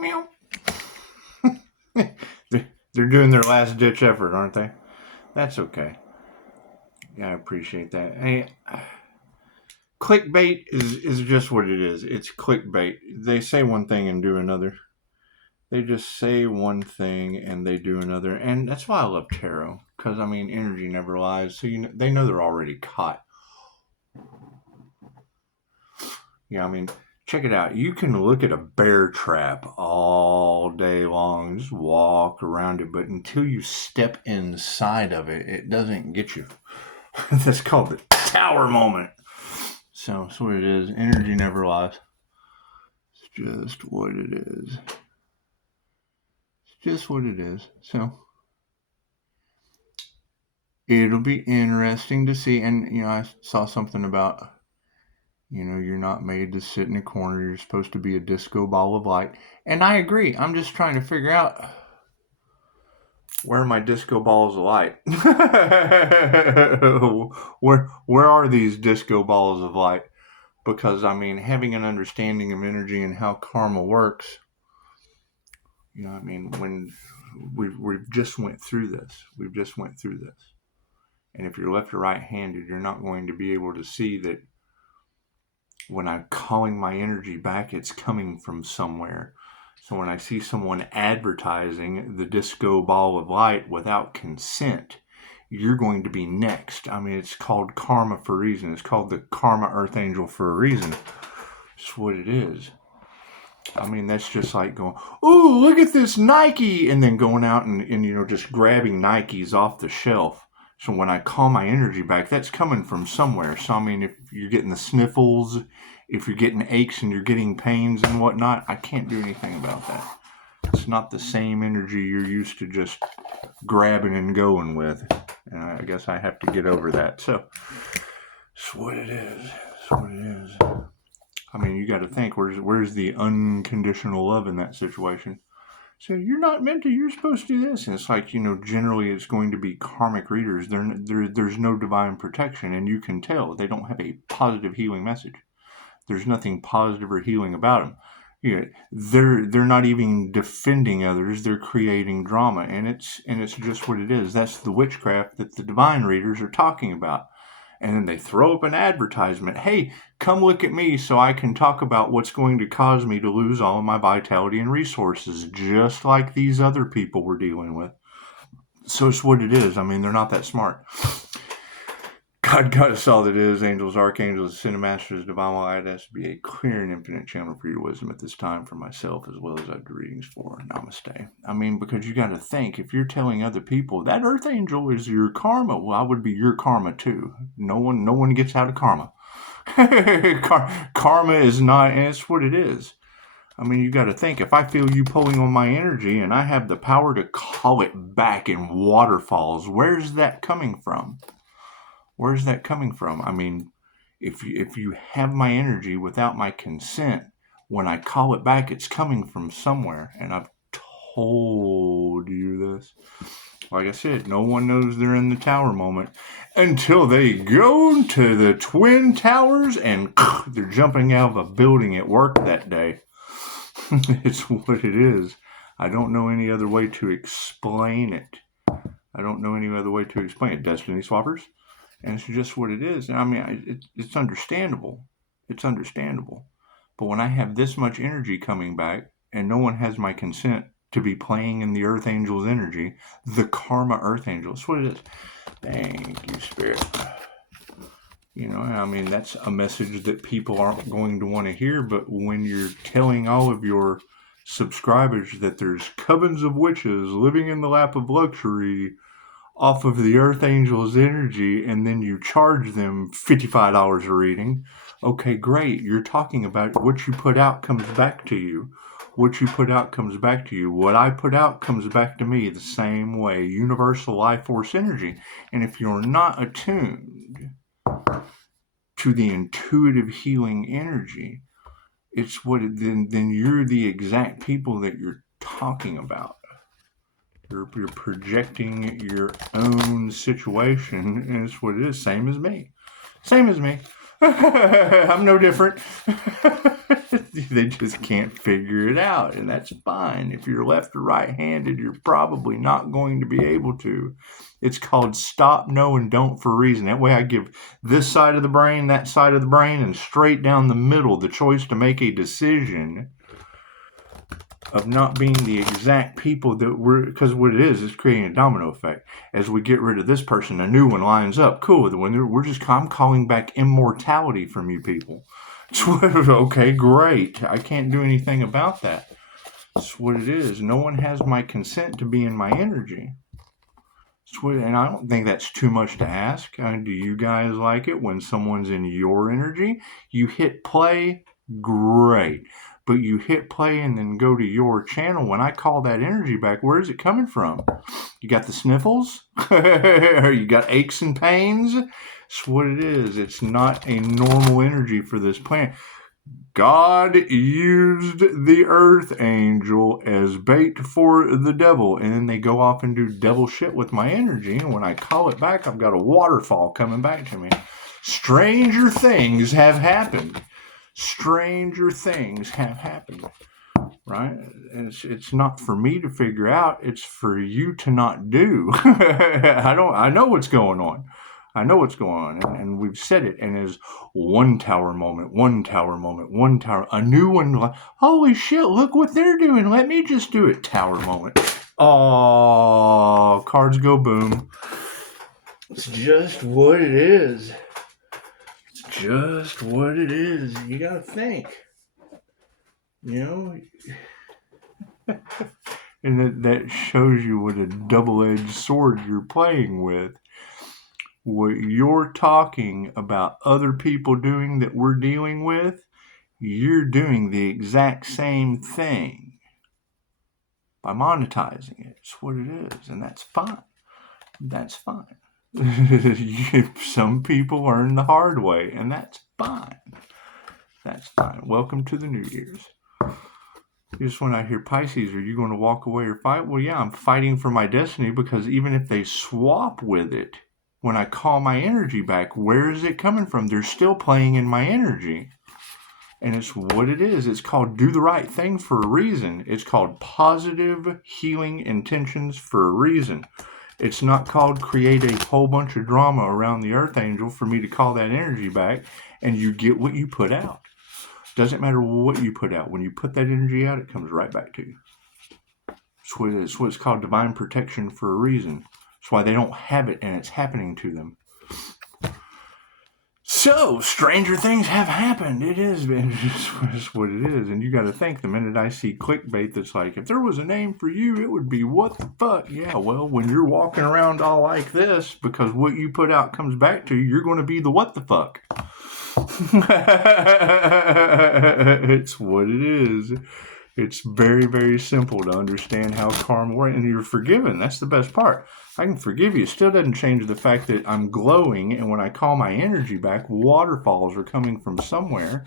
Meow. They're doing their last ditch effort, aren't they? That's okay. Yeah, I appreciate that. Hey, clickbait is just what it is. It's clickbait. They say one thing and do another. They just say one thing and they do another. And that's why I love tarot. Because, I mean, energy never lies. So they know they're already caught. Yeah, I mean, check it out. You can look at a bear trap all day long. Just walk around it. But until you step inside of it, it doesn't get you. That's called the tower moment. So that's what it is. Energy never lies. It's just what it is. It's just what it is. So it'll be interesting to see. And, I saw something about, you're not made to sit in a corner. You're supposed to be a disco ball of light. And I agree. I'm just trying to figure out where are my disco balls of light? where are these disco balls of light? Because, I mean, having an understanding of energy and how karma works, when we've just went through this. And if you're left or right-handed, you're not going to be able to see that when I'm calling my energy back, it's coming from somewhere. So when I see someone advertising the disco ball of light without consent, you're going to be next. I mean, it's called karma for a reason. It's called the karma earth angel for a reason. It's what it is. I mean, that's just like going, "Ooh, look at this Nike," and then going out and just grabbing Nikes off the shelf. So when I call my energy back, that's coming from somewhere. So, I mean, if you're getting the sniffles, if you're getting aches and you're getting pains and whatnot, I can't do anything about that. It's not the same energy you're used to just grabbing and going with. And I guess I have to get over that. So, it's what it is. It's what it is. I mean, you got to think, where's the unconditional love in that situation? So you're not meant to, you're supposed to do this. And it's like, generally it's going to be karmic readers. There's no divine protection, and you can tell they don't have a positive healing message. There's nothing positive or healing about them. They're not even defending others. They're creating drama, and it's just what it is. That's the witchcraft that the divine readers are talking about. And then they throw up an advertisement. Hey, come look at me so I can talk about what's going to cause me to lose all of my vitality and resources, just like these other people we're dealing with. So it's what it is. I mean, they're not that smart. God got us all that is, angels, archangels, ascended masters, divine light. Has to be a clear and infinite channel for your wisdom at this time for myself, as well as I do readings for. Namaste. I mean, because you got to think, if you're telling other people that earth angel is your karma, well, I would be your karma too. No one gets out of karma. Karma is not, and it's what it is. I mean, you got to think, if I feel you pulling on my energy and I have the power to call it back in waterfalls, where's that coming from? Where's that coming from? I mean, if you have my energy without my consent, when I call it back, it's coming from somewhere. And I've told you this. Like I said, no one knows they're in the tower moment until they go to the Twin Towers and they're jumping out of a building at work that day. It's what it is. I don't know any other way to explain it. Destiny swappers. And it's just what it is. And I mean, it's understandable. It's understandable. But when I have this much energy coming back and no one has my consent to be playing in the Earth Angel's energy, the Karma Earth Angel, that's what it is. Thank you, Spirit. I mean, that's a message that people aren't going to want to hear. But when you're telling all of your subscribers that there's covens of witches living in the lap of luxury off of the Earth Angel's energy, and then you charge them $55 a reading. Okay, great. You're talking about what you put out comes back to you. What you put out comes back to you. What I put out comes back to me the same way. Universal life force energy. And if you're not attuned to the intuitive healing energy, then you're the exact people that you're talking about. You're projecting your own situation, and it's what it is. Same as me. I'm no different. They just can't figure it out, and that's fine. If you're left or right-handed, you're probably not going to be able to. It's called stop, no, and don't for a reason. That way I give this side of the brain, that side of the brain, and straight down the middle the choice to make a decision of not being the exact people that we're, because what it is creating a domino effect. As we get rid of this person, a new one lines up. Cool. I'm calling back immortality from you people. Okay, great. I can't do anything about that. That's what it is. No one has my consent to be in my energy. And I don't think that's too much to ask. Do you guys like it when someone's in your energy? You hit play, great. But you hit play and then go to your channel. When I call that energy back, where is it coming from? You got the sniffles? Or you got aches and pains? That's what it is. It's not a normal energy for this planet. God used the earth angel as bait for the devil, and then they go off and do devil shit with my energy, and when I call it back, I've got a waterfall coming back to me. Stranger things have happened. Stranger things have happened, right? And it's not for me to figure out, it's for you to not do. I know what's going on. I know what's going on, and we've said it, and it's one tower moment, a new one, holy shit, look what they're doing, let me just do it, tower moment. Oh, cards go boom. It's just what it is. It's just what it is. You gotta think. You know? And that shows you what a double-edged sword you're playing with. What you're talking about other people doing that we're dealing with, you're doing the exact same thing by monetizing it. It's what it is, and that's fine. That's fine. Some people learn the hard way, and that's fine. That's fine. Welcome to the New Year's. Just when I hear Pisces, are you going to walk away or fight? Well, yeah, I'm fighting for my destiny, because even if they swap with it, when I call my energy back, where is it coming from? They're still playing in my energy. And it's what it is. It's called do the right thing for a reason. It's called positive healing intentions for a reason. It's not called create a whole bunch of drama around the earth angel for me to call that energy back, and you get what you put out. Doesn't matter what you put out. When you put that energy out, it comes right back to you. It's what it's called divine protection for a reason. That's why they don't have it, and it's happening to them. So, stranger things have happened. It is just what it is. And you got to think, the minute I see clickbait that's like, if there was a name for you, it would be what the fuck? Yeah, well, when you're walking around all like this, because what you put out comes back to you, you're going to be the what the fuck. It's what it is. It's very, very simple to understand how karma works, and you're forgiven. That's the best part. I can forgive you. It still doesn't change the fact that I'm glowing, and when I call my energy back, waterfalls are coming from somewhere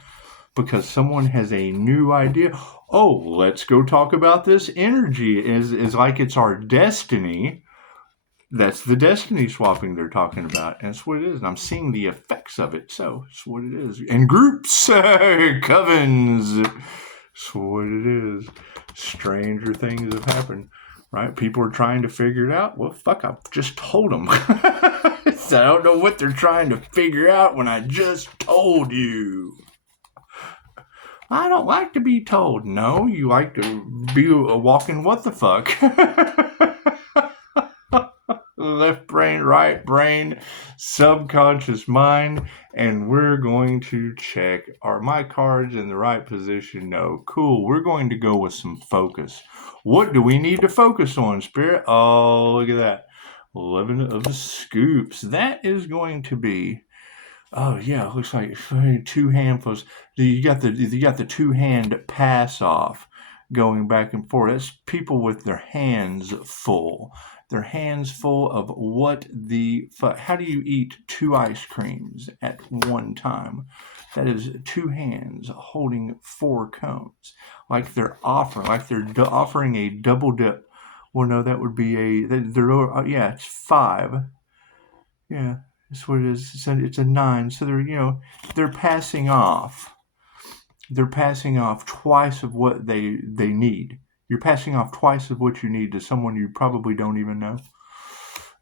because someone has a new idea. Oh, let's go talk about this energy. Is like it's our destiny. That's the destiny swapping they're talking about. And it's what it is. And I'm seeing the effects of it. So it's what it is. And groups, covens. It's what it is. Stranger things have happened. Right? People are trying to figure it out. Well, fuck, I just told them. So I don't know what they're trying to figure out when I just told you. I don't like to be told. No, you like to be a walking what the fuck. Left brain, right brain, subconscious mind, and we're going to check, are my cards in the right position? No. Cool. We're going to go with some focus. What do we need to focus on, Spirit? Oh, look at that. 11 of the scoops. That is going to be, oh yeah, it looks like 2 handfuls. You got the 2-hand pass off going back and forth. That's people with their hands full. Their hands full of how do you eat 2 ice creams at one time? That is 2 hands holding 4 cones. Like they're offering a double dip. Well, no, that would be it's 5. Yeah, That's what it is. It's a 9. So they're passing off. They're passing off twice of what they need. You're passing off twice of what you need to someone you probably don't even know.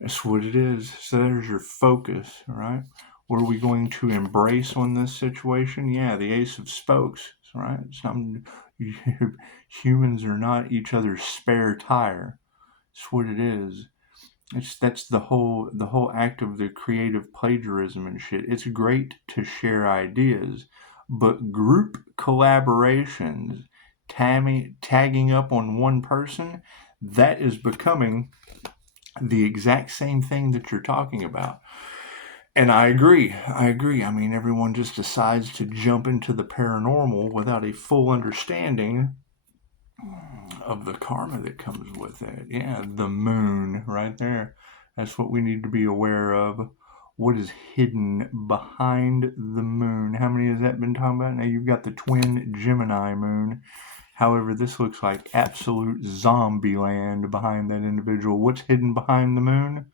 That's what it is. So there's your focus, all right? What are we going to embrace on this situation? Yeah, the Ace of Spokes, right? Humans are not each other's spare tire. That's what it is. That's the whole act of the creative plagiarism and shit. It's great to share ideas, but group collaborations, tagging up on one person, that is becoming the exact same thing that you're talking about. And I agree. I mean, everyone just decides to jump into the paranormal without a full understanding of the karma that comes with it. Yeah, the moon right there. That's what we need to be aware of. What is hidden behind the moon? How many has that been talking about? Now you've got the twin Gemini moon. However, this looks like absolute zombie land behind that individual. What's hidden behind the moon?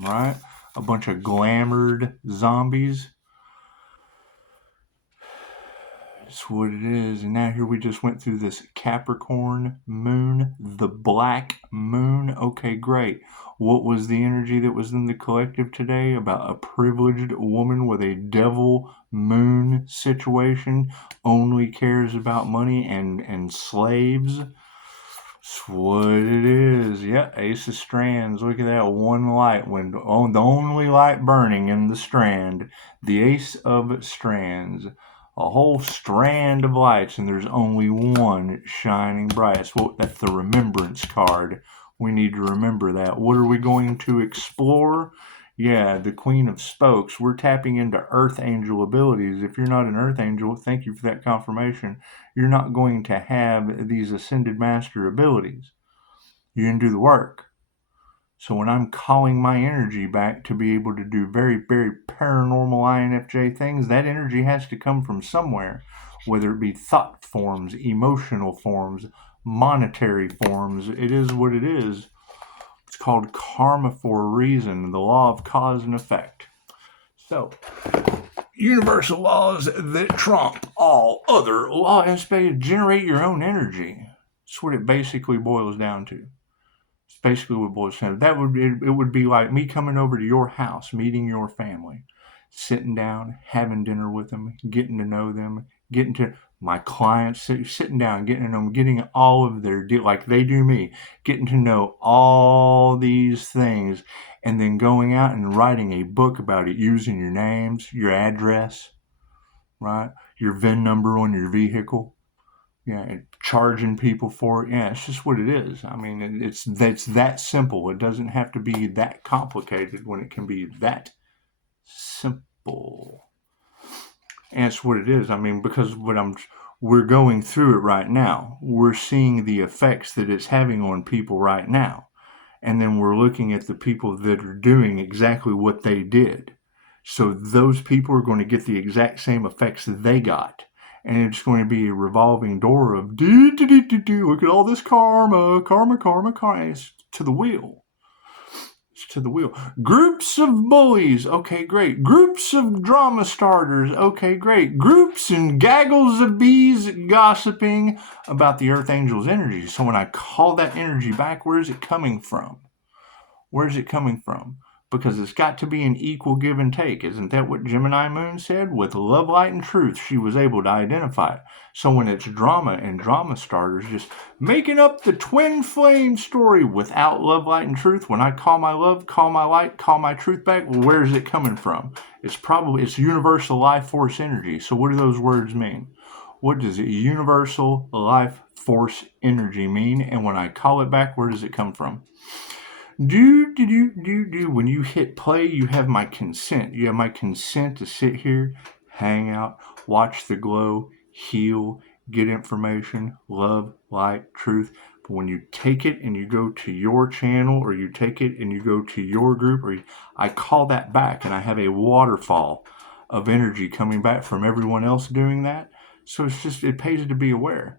Right? A bunch of glamoured zombies. That's what it is. And now here we just went through this Capricorn moon, the black moon. Okay, great. What was the energy that was in the collective today about a privileged woman with a devil moon situation, only cares about money and slaves? That's what it is. Yeah, Ace of Strands. Look at that one light when the only light burning in the strand. The Ace of Strands. A whole strand of lights, and there's only one shining bright. That's the remembrance card. We need to remember that. What are we going to explore? Yeah, the Queen of Spokes. We're tapping into Earth Angel abilities. If you're not an Earth Angel, thank you for that confirmation. You're not going to have these Ascended Master abilities. You can do the work. So when I'm calling my energy back to be able to do very, very paranormal INFJ things, that energy has to come from somewhere, whether it be thought forms, emotional forms, monetary forms. It is what it is. It's called karma for a reason, the law of cause and effect. So, universal laws that trump all other laws. Generate your own energy. That's what it basically boils down to. Basically what boils down to. It would be like me coming over to your house, meeting your family, sitting down, having dinner with them, getting to know them, getting to my clients, sitting down, getting to know them, getting all of their deal like they do me, getting to know all these things, and then going out and writing a book about it using your names, your address, right, your VIN number on your vehicle. Yeah, charging people for it. Yeah, it's just what it is. I mean, it's that simple. It doesn't have to be that complicated when it can be that simple. And it's what it is. I mean, because we're going through it right now. We're seeing the effects that it's having on people right now. And then we're looking at the people that are doing exactly what they did. So those people are going to get the exact same effects that they got. And it's going to be a revolving door of look at all this karma. It's to the wheel. It's to the wheel. Groups of bullies. Okay, great. Groups of drama starters. Okay, great. Groups and gaggles of bees gossiping about the Earth Angel's energy. So when I call that energy back, where is it coming from? Where is it coming from? Because it's got to be an equal give and take. Isn't that what Gemini Moon said? With love, light, and truth, she was able to identify it. So when it's drama and drama starters, just making up the twin flame story without love, light, and truth, when I call my love, call my light, call my truth back, well, where is it coming from? It's universal life force energy. So what do those words mean? What does a universal life force energy mean? And when I call it back, where does it come from? When you hit play, you have my consent. You have my consent to sit here, hang out, watch the glow, heal, get information, love, light, truth. But when you take it and you go to your channel, or you take it and you go to your group, I call that back, and I have a waterfall of energy coming back from everyone else doing that. So it pays to be aware.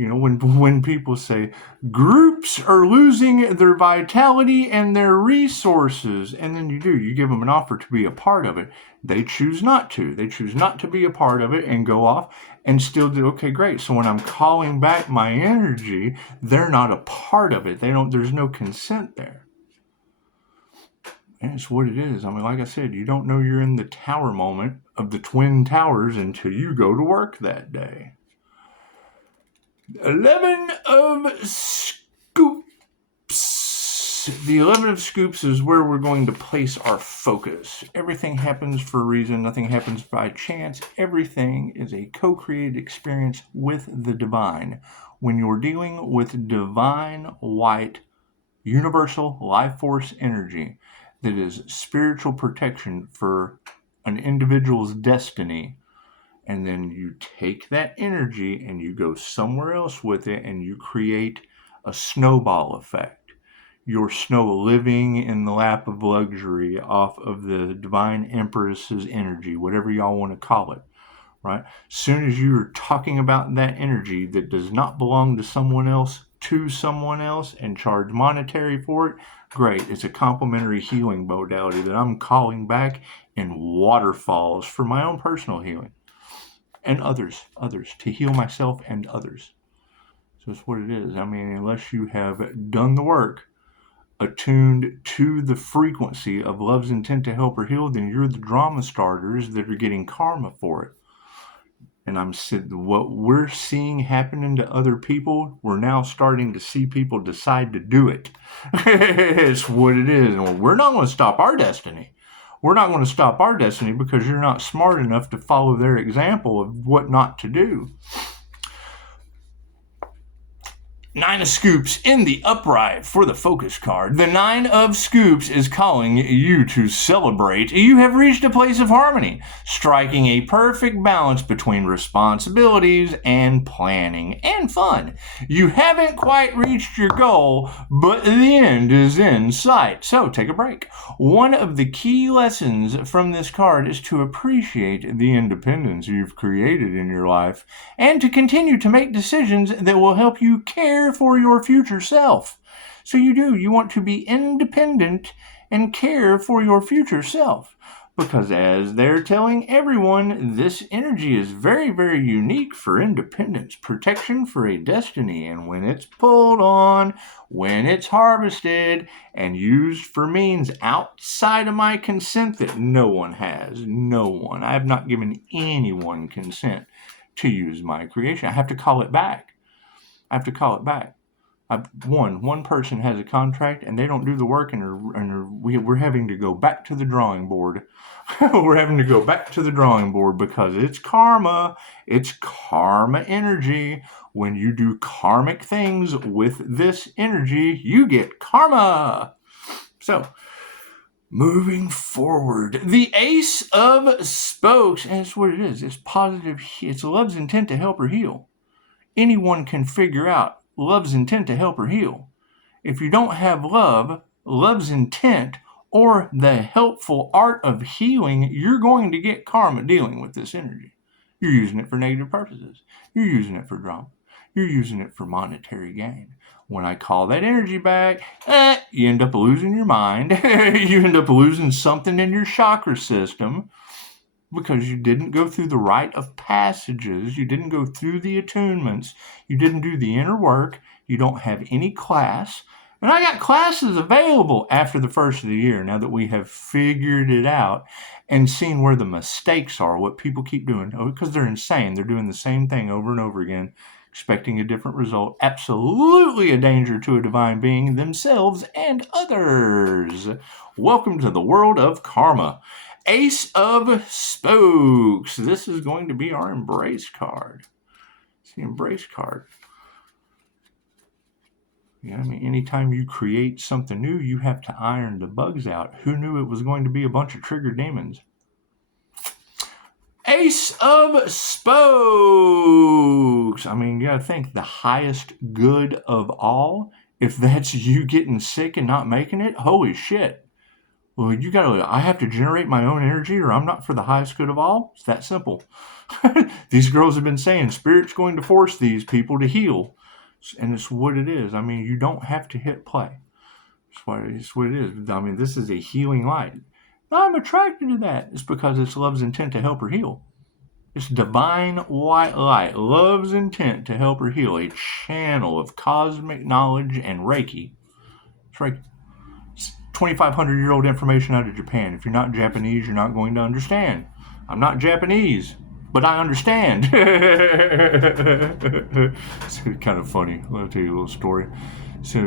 You know, when people say groups are losing their vitality and their resources, and then you give them an offer to be a part of it. They choose not to. They choose not to be a part of it and go off and still do, okay, great. So when I'm calling back my energy, they're not a part of it. There's no consent there. And it's what it is. I mean, like I said, you don't know you're in the tower moment of the Twin Towers until you go to work that day. 11 of Scoops. The 11 of Scoops is where we're going to place our focus. Everything happens for a reason. Nothing happens by chance. Everything is a co-created experience with the divine. When you're dealing with divine, white, universal life force energy that is spiritual protection for an individual's destiny, and then you take that energy and you go somewhere else with it and you create a snowball effect. You're living in the lap of luxury off of the divine empress's energy, whatever y'all want to call it, right? Soon as you're talking about that energy that does not belong to someone else and charge monetary for it, great. It's a complementary healing modality that I'm calling back in waterfalls for my own personal healing. And others, to heal myself and others. So it's what it is. I mean, unless you have done the work, attuned to the frequency of love's intent to help or heal, then you're the drama starters that are getting karma for it. And what we're seeing happening to other people, we're now starting to see people decide to do it. It's what it is. And we're not going to stop our destiny. We're not going to stop our destiny because you're not smart enough to follow their example of what not to do. 9 of Scoops in the upright for the focus card. The 9 of Scoops is calling you to celebrate. You have reached a place of harmony, striking a perfect balance between responsibilities and planning and fun. You haven't quite reached your goal, but the end is in sight. So take a break. One of the key lessons from this card is to appreciate the independence you've created in your life and to continue to make decisions that will help you care for your future self. So you want to be independent and care for your future self. Because as they're telling everyone, this energy is very, very unique for independence, protection for a destiny. And when it's pulled on, when it's harvested and used for means outside of my consent that no one has, I have not given anyone consent to use my creation. I have to call it back. One person has a contract and they don't do the work, and we're having to go back to the drawing board. We're having to go back to the drawing board because it's karma. It's karma energy. When you do karmic things with this energy, you get karma. So, moving forward, the Ace of Spokes, and that's what it is. It's positive. It's love's intent to help or heal. Anyone can figure out love's intent to help or heal. If you don't have love, love's intent, or the helpful art of healing, you're going to get karma dealing with this energy. You're using it for negative purposes. You're using it for drama. You're using it for monetary gain. When I call that energy back, you end up losing your mind. You end up losing something in your chakra system, because you didn't go through the rite of passages, you didn't go through the attunements, you didn't do the inner work, you don't have any class. And I got classes available after the first of the year, now that we have figured it out and seen where the mistakes are, what people keep doing, because they're insane. They're doing the same thing over and over again, expecting a different result. Absolutely a danger to a divine being, themselves, and others. Welcome to the world of karma. Ace of Spokes. This is going to be our Embrace card. It's the Embrace card. Yeah, I mean, anytime you create something new, you have to iron the bugs out. Who knew it was going to be a bunch of trigger demons? Ace of Spokes. I mean, you gotta think, the highest good of all, if that's you getting sick and not making it, holy shit. Well, I have to generate my own energy or I'm not for the highest good of all. It's that simple. These girls have been saying Spirit's going to force these people to heal. And it's what it is. I mean, you don't have to hit play. It's what it is. I mean, this is a healing light. I'm attracted to that. It's because it's love's intent to help her heal. It's divine white light, love's intent to help her heal, a channel of cosmic knowledge and Reiki. It's Reiki. It's 2,500-year-old information out of Japan. If you're not Japanese, you're not going to understand. I'm not Japanese, but I understand. It's kind of funny. I'll tell you a little story. So,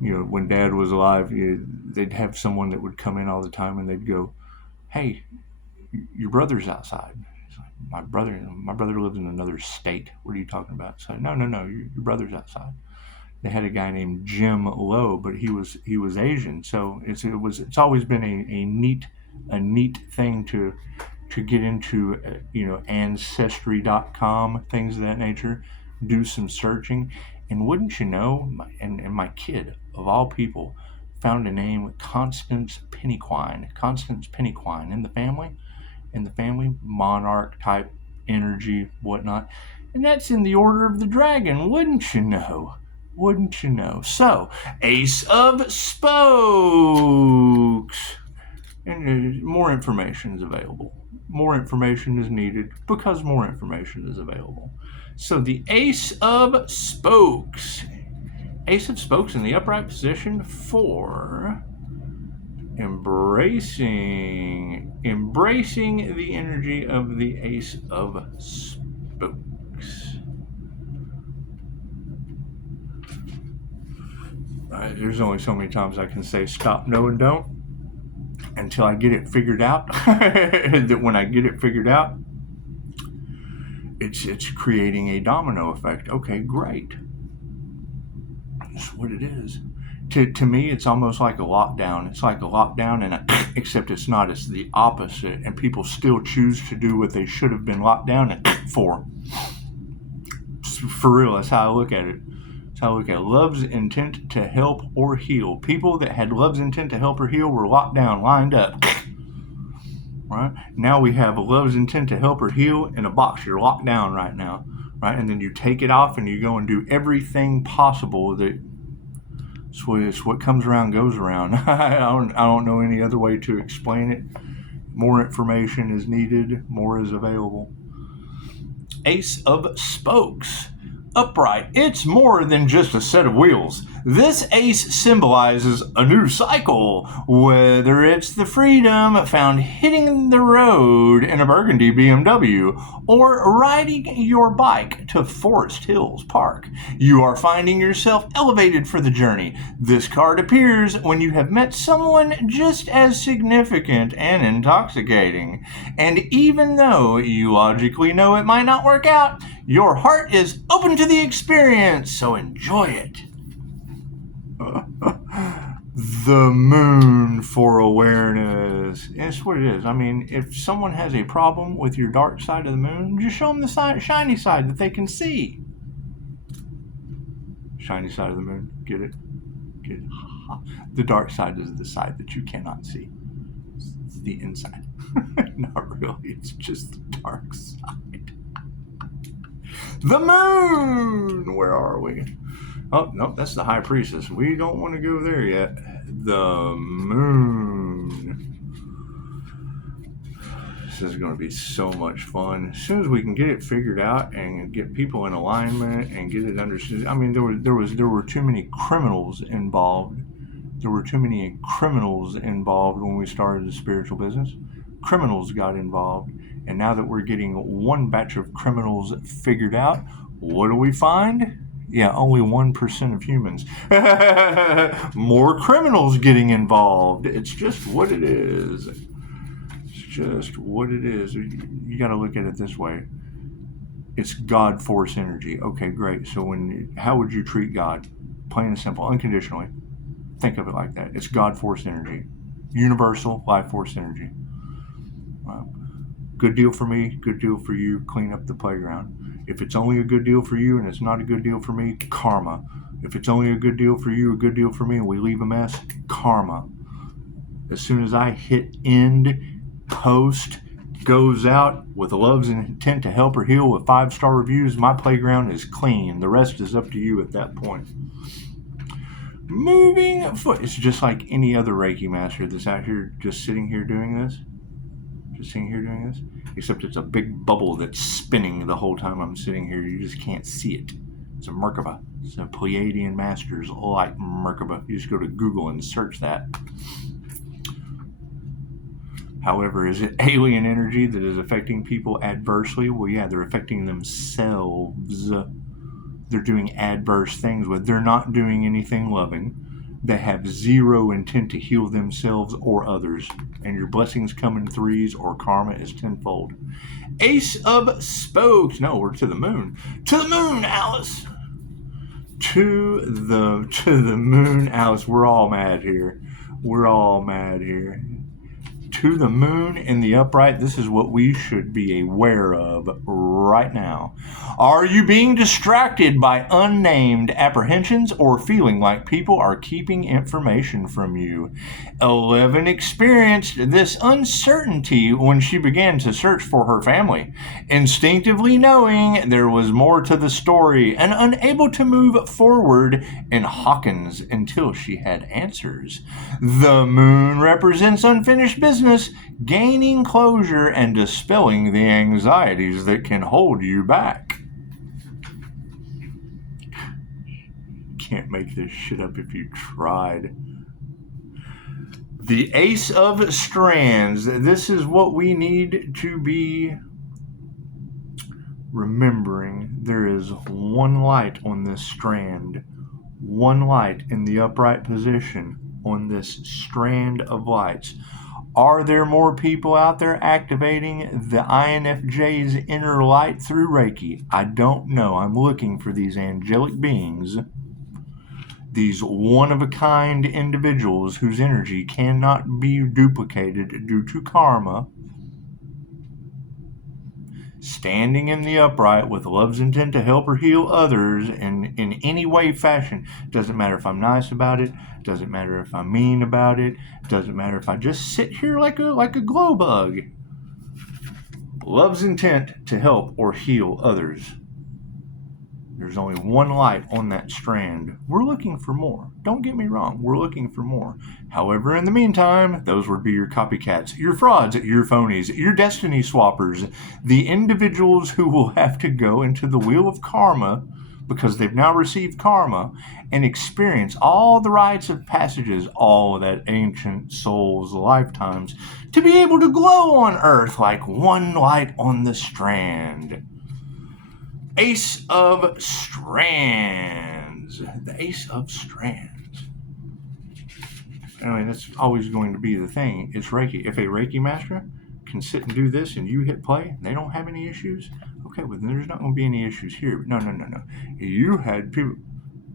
when Dad was alive, they'd have someone that would come in all the time and they'd go, "Hey, your brother's outside." My brother lives in another state. What are you talking about? So no, your brother's outside. They had a guy named Jim Lowe, but he was Asian. So it's always been a neat thing to get into, ancestry.com, things of that nature, do some searching, and wouldn't you know, and my kid of all people found a name, Constance Pennyquine in the family. Monarch type energy, whatnot, and that's in the order of the dragon. Wouldn't you know? So, Ace of Spokes, and more information is available. More information is needed because more information is available. So the Ace of Spokes in the upright position for embracing the energy of the Ace of Spokes. There's only so many times I can say stop, no, and don't until I get it figured out. That when I get it figured out, it's creating a domino effect. Okay, great. That's what it is. To me, it's almost like a lockdown. It's like a lockdown, except it's not. It's the opposite, and people still choose to do what they should have been locked down for. For real, that's how I look at it. Love's intent to help or heal. People that had love's intent to help or heal were locked down, lined up. Right? Now we have a love's intent to help or heal in a box. You're locked down right now. Right? And then you take it off and you go and do everything possible that. It's what comes around goes around. I don't know any other way to explain it. More information is needed. More is available. Ace of Spokes. Upright. It's more than just a set of wheels. This ace symbolizes a new cycle, whether it's the freedom found hitting the road in a burgundy BMW or riding your bike to Forest Hills Park. You are finding yourself elevated for the journey. This card appears when you have met someone just as significant and intoxicating. And even though you logically know it might not work out, your heart is open to the experience, so enjoy it. The moon for awareness. It's what it is. I mean, if someone has a problem with your dark side of the moon, just show them the shiny side that they can see. Shiny side of the moon. Get it? The dark side is the side that you cannot see. It's the inside. Not really. It's just the dark side. The moon! Where are we? Oh, no, that's the high priestess. We don't want to go there yet. The moon. This is going to be so much fun. As soon as we can get it figured out and get people in alignment and get it understood. I mean, there were too many criminals involved. There were too many criminals involved when we started the spiritual business. Criminals got involved. And now that we're getting one batch of criminals figured out, what do we find? Yeah, only 1% of humans. More criminals getting involved. It's just what it is. You got to look at it this way. It's God force energy. Okay, great. So how would you treat God? Plain and simple, unconditionally. Think of it like that. It's God force energy. Universal life force energy. Good deal for me, good deal for you, clean up the playground. If it's only a good deal for you and it's not a good deal for me, karma. If it's only a good deal for you, a good deal for me, and we leave a mess, karma. As soon as I hit end, post goes out with love's intent to help or heal with 5-star reviews, my playground is clean. The rest is up to you at that point. Moving foot. It's just like any other Reiki master that's out here just sitting here doing this. Except it's a big bubble that's spinning the whole time I'm sitting here. You just can't see it. It's a Merkaba. It's a Pleiadian Masters like Merkaba. You just go to Google and search that. However, is it alien energy that is affecting people adversely? Well, yeah, they're affecting themselves. They're doing adverse things with. They're not doing anything loving. They have zero intent to heal themselves or others. And your blessings come in threes or karma is tenfold. Ace of Spokes. No, we're to the moon. To the moon, Alice. To the moon, Alice. We're all mad here. To the moon in the upright. This is what we should be aware of right now. Are you being distracted by unnamed apprehensions or feeling like people are keeping information from you? 11 experienced this uncertainty when she began to search for her family, instinctively knowing there was more to the story and unable to move forward in Hawkins until she had answers. The moon represents unfinished business, gaining closure and dispelling the anxieties that can hold you back. Can't make this shit up if you tried. The Ace of Strands. This is what we need to be remembering. There is one light on this strand. One light in the upright position on this strand of lights. Are there more people out there activating the INFJ's inner light through Reiki? I don't know. I'm looking for these angelic beings, these one-of-a-kind individuals whose energy cannot be duplicated due to karma, standing in the upright with love's intent to help or heal others in any way, fashion. Doesn't matter if I'm nice about it. Doesn't matter if I'm mean about it. Doesn't matter if I just sit here like a glow bug. Love's intent to help or heal others. There's only one light on that strand. We're looking for more. Don't get me wrong. We're looking for more. However, in the meantime, those would be your copycats, your frauds, your phonies, your destiny swappers, the individuals who will have to go into the wheel of karma because they've now received karma and experience all the rites of passages, all of that ancient soul's lifetimes, to be able to glow on earth like one light on the strand. Ace of Strands. The Ace of Strands. I mean, that's always going to be the thing. It's Reiki. If a Reiki master can sit and do this and you hit play, they don't have any issues, okay, well, then there's not going to be any issues here. But no. You had people...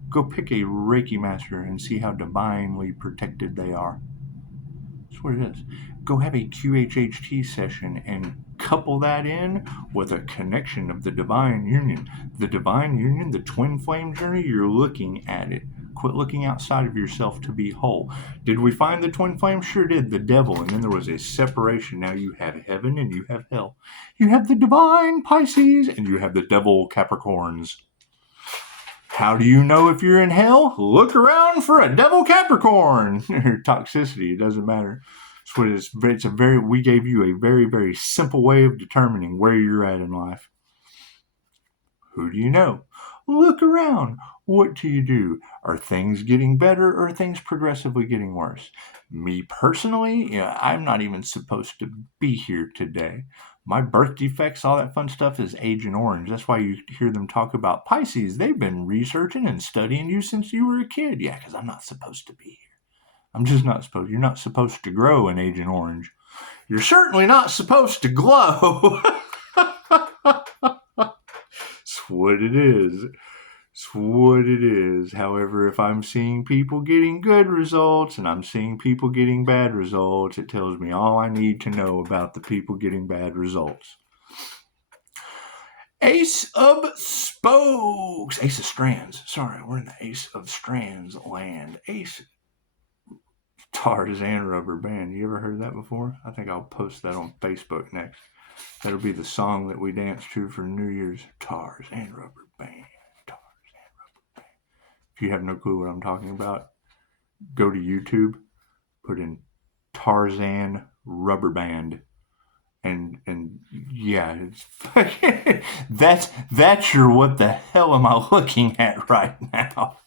Go pick a Reiki master and see how divinely protected they are. That's what it is. Go have a QHHT session and couple that in with a connection of the divine union. The divine union, the twin flame journey, you're looking at it. Quit looking outside of yourself to be whole. Did we find the twin flame? Sure did. The devil. And then there was a separation. Now you have heaven and you have hell. You have the divine Pisces and you have the devil Capricorns. How do you know if you're in hell? Look around for a devil Capricorn. Toxicity, it doesn't matter. It's what it's a very, we gave you a very, very simple way of determining where you're at in life. Who do you know? Look around. What do you do? Are things getting better or are things progressively getting worse? Me personally, I'm not even supposed to be here today. My birth defects, all that fun stuff is Agent Orange. That's why you hear them talk about Pisces. They've been researching and studying you since you were a kid. Yeah, because I'm not supposed to be here. I'm just not supposed. You're not supposed to grow in Agent Orange. You're certainly not supposed to glow. It's what it is. It's what it is. However, if I'm seeing people getting good results and I'm seeing people getting bad results, it tells me all I need to know about the people getting bad results. Ace of Spokes. Ace of Strands. Sorry, we're in the Ace of Strands land. Ace Tarzan Rubber Band. You ever heard that before? I think I'll post that on Facebook next. That'll be the song that we dance to for New Year's. Tarzan Rubber Band. Tarzan Rubber Band. If you have no clue what I'm talking about, go to YouTube, put in Tarzan Rubber Band, and yeah, it's that's your what the hell am I looking at right now?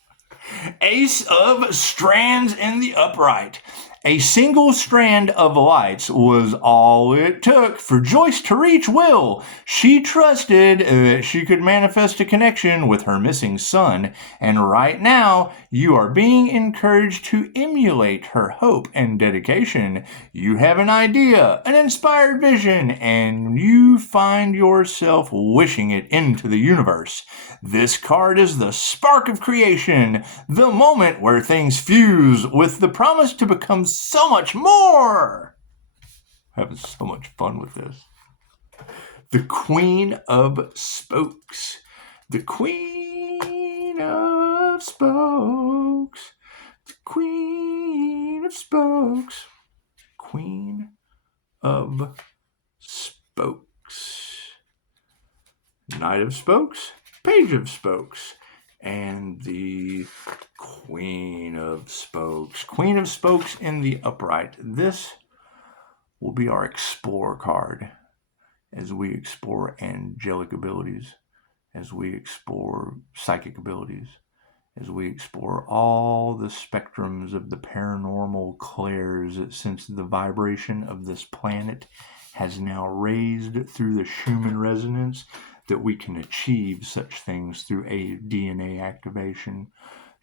Ace of strands in the upright. A single strand of lights was all it took for Joyce to reach Will. She trusted that she could manifest a connection with her missing son, and right now you are being encouraged to emulate her hope and dedication. You have an idea, an inspired vision, and you find yourself wishing it into the universe. This card is the spark of creation, the moment where things fuse with the promise to become so much more. Having so much fun with this. The Queen of Spokes. The Queen of Spokes. The Queen of Spokes. Queen of Spokes. Knight of Spokes. Page of Spokes. And the Queen of Spokes. Queen of Spokes in the upright. This will be our Explorer card as we explore angelic abilities, as we explore psychic abilities, as we explore all the spectrums of the paranormal clairs, since the vibration of this planet has now raised through the Schumann resonance, that we can achieve such things through a DNA activation,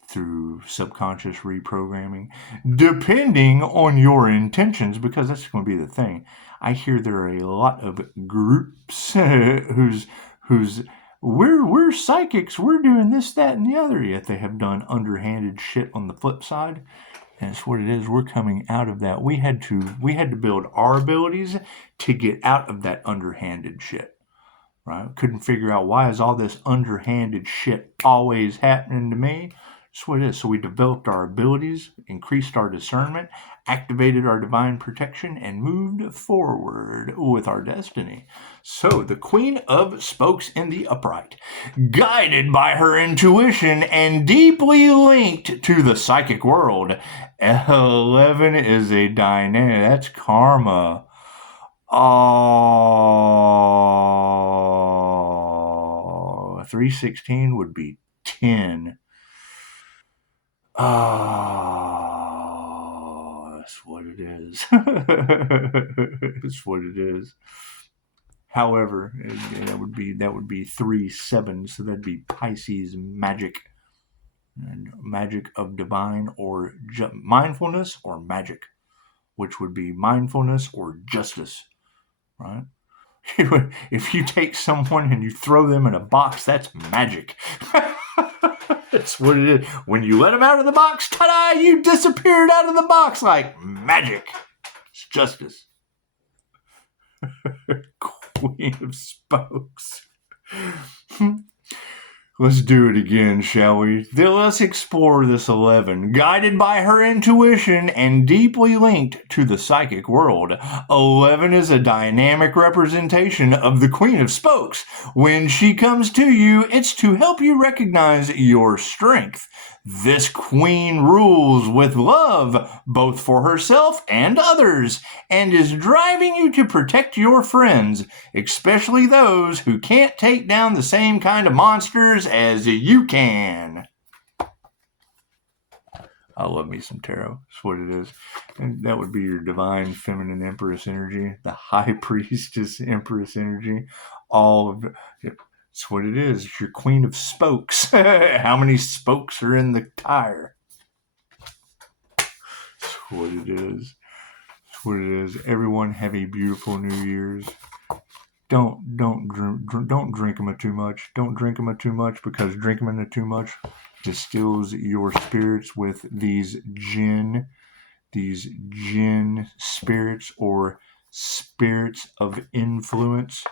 through subconscious reprogramming, depending on your intentions, because that's going to be the thing. I hear there are a lot of groups who's we're psychics, we're doing this, that, and the other, yet they have done underhanded shit on the flip side. And it's what it is. We're coming out of that. We had to build our abilities to get out of that underhanded shit. Right? Couldn't figure out why is all this underhanded shit always happening to me. That's what it is. So we developed our abilities, increased our discernment, activated our divine protection, and moved forward with our destiny. So the Queen of Spokes in the upright, guided by her intuition and deeply linked to the psychic world. 11 is a dynamic. That's karma. 316 would be 10. That's what it is. That's what it is. However, that would be 3 7, so that'd be Pisces magic, and magic of divine or mindfulness or magic, which would be mindfulness or justice, right? If you take someone and you throw them in a box, that's magic. That's what it is. When you let them out of the box, ta-da, you disappeared out of the box like magic. It's justice. Queen of Spokes. Let's do it again, shall we? Then let's explore this 11. Guided by her intuition and deeply linked to the psychic world, 11 is a dynamic representation of the Queen of Spokes. When she comes to you, it's to help you recognize your strength. This queen rules with love, both for herself and others, and is driving you to protect your friends, especially those who can't take down the same kind of monsters as you can. I love me some tarot. That's what it is. And that would be your divine feminine empress energy, the high priestess empress energy, all of it. That's what it is. It's your Queen of Spokes. How many spokes are in the tire? That's what it is. That's what it is. Everyone have a beautiful New Year's. Don't drink them too much. Don't drink them too much, because drinking them too much distills your spirits with these jinn spirits, or spirits of influence,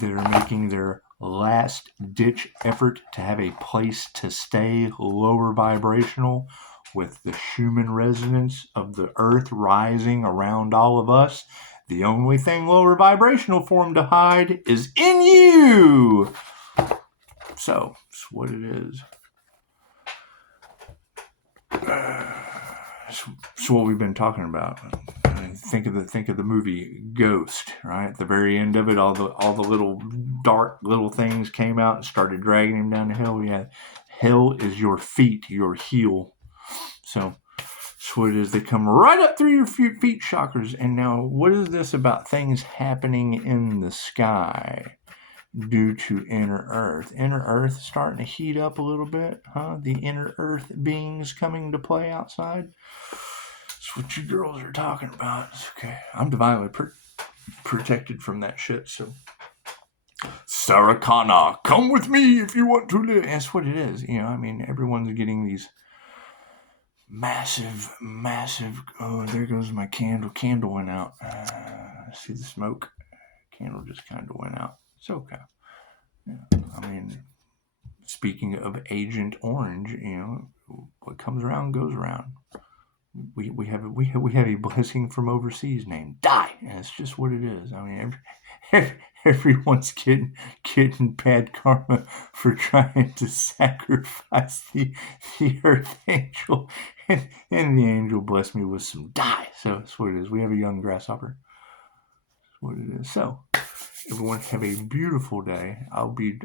that are making their last ditch effort to have a place to stay lower vibrational, with the Schumann resonance of the earth rising around all of us, the only thing lower vibrational for them to hide is in you. So, that's what it is. That's what we've been talking about. Think of the movie Ghost, right? At the very end of it, all the little dark little things came out and started dragging him down the hill. Yeah, hell is your feet, your heel. So that's what it is. They come right up through your feet chakras. And now, what is this about things happening in the sky due to inner Earth? Inner Earth starting to heat up a little bit, huh? The inner Earth beings coming to play outside. That's what you girls are talking about. It's okay. I'm divinely protected from that shit. So, Sarah Connor, come with me if you want to live. That's what it is. You know, I mean, everyone's getting these massive. Oh, there goes my candle. Candle went out. See the smoke? Candle just kind of went out. It's okay. Yeah, I mean, speaking of Agent Orange, you know, what comes around goes around. We have a blessing from overseas named Die, and it's just what it is. I mean, everyone's getting bad karma for trying to sacrifice the Earth Angel, and the angel blessed me with some Die. So that's what it is. We have a young grasshopper. That's what it is. So everyone have a beautiful day. I'll be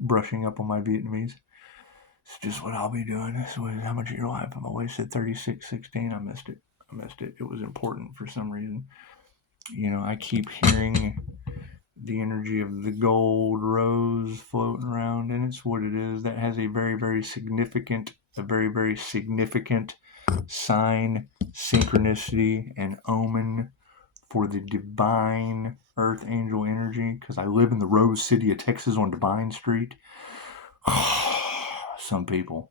brushing up on my Vietnamese. It's just what I'll be doing. So how much of your life? I'm wasted 3616. I missed it. It was important for some reason. You know, I keep hearing the energy of the gold rose floating around, and it's what it is. That has a very, very significant sign, synchronicity, and omen for the divine earth angel energy, because I live in the Rose City of Texas on Divine Street. Some people.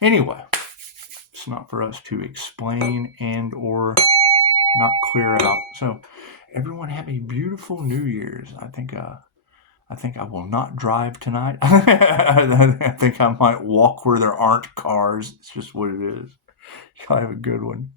Anyway, it's not for us to explain and or not clear out. So everyone have a beautiful New Year's. I think I will not drive tonight. I think I might walk where there aren't cars. It's just what it is. Y'all have a good one.